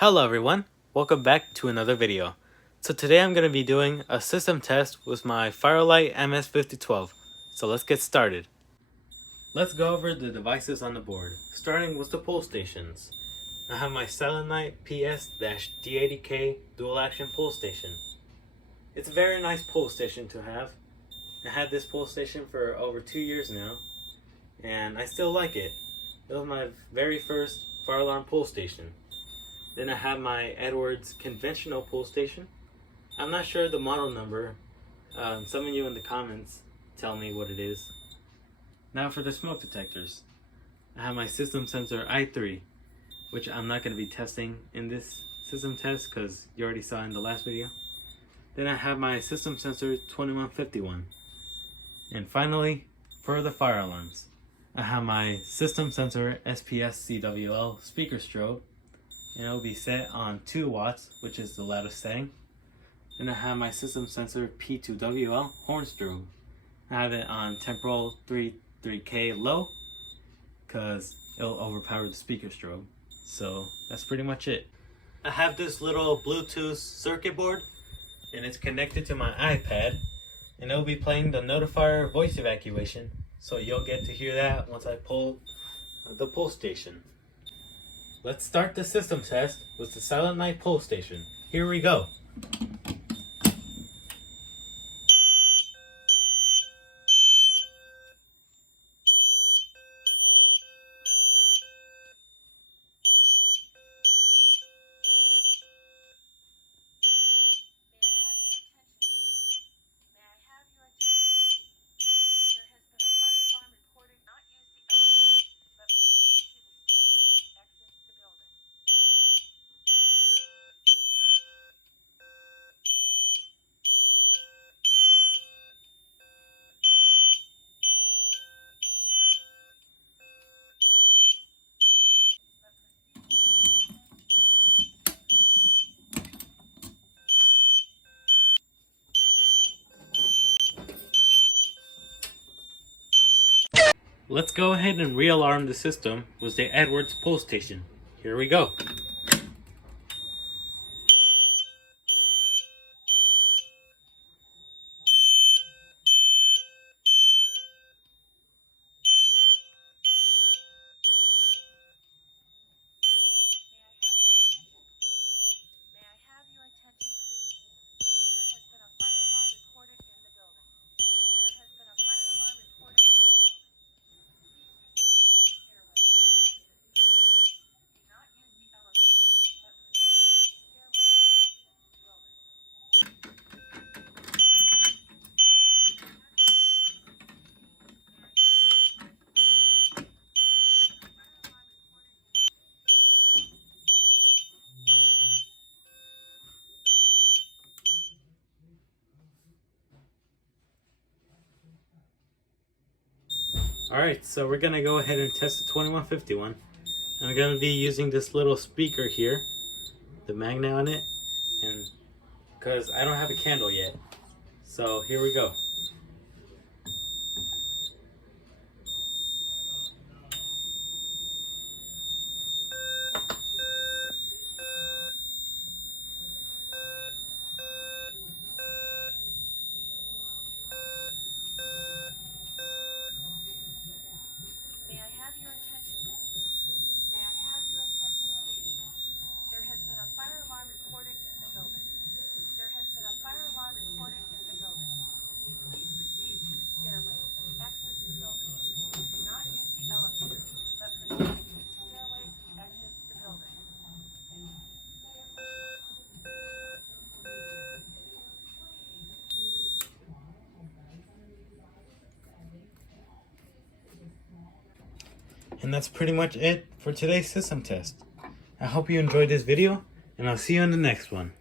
Hello everyone, welcome back to another video. So today I'm going to be doing a system test with my Firelite MS-5012. So let's get started. Let's go over the devices on the board, starting with the pull stations. I have my Silent Night PS-D80K dual action pull station. It's a very nice pull station to have. I had this pull station for over 2 years now, and I still like it. It was my very first fire alarm pull station. Then I have my Edwards conventional pull station. I'm not sure the model number. Some of you in the comments tell me what it is. Now for the smoke detectors. I have my system sensor i3, which I'm not going to be testing in this system test because you already saw in the last video. Then I have my system sensor 2151. And finally, for the fire alarms, I have my system sensor SPS-CWL speaker strobe, and it will be set on 2 watts, which is the loudest setting. Then I have my system sensor P2WL horn strobe. I have it on temporal 3K low because it'll overpower the speaker strobe. So that's pretty much it. I have this little Bluetooth circuit board, and it's connected to my iPad, and it'll be playing the notifier voice evacuation, so you'll get to hear that once I pull the pull station. Let's start the system test with the Silent Night pull station. Here we go. Let's go ahead and re-alarm the system with the Edwards pull station. Here we go. Alright, so we're going to go ahead and test the 2151. I'm going to be using this little speaker here, the magnet on it, and because I don't have a candle yet. So here we go. And that's pretty much it for today's system test. I hope you enjoyed this video, and I'll see you in the next one.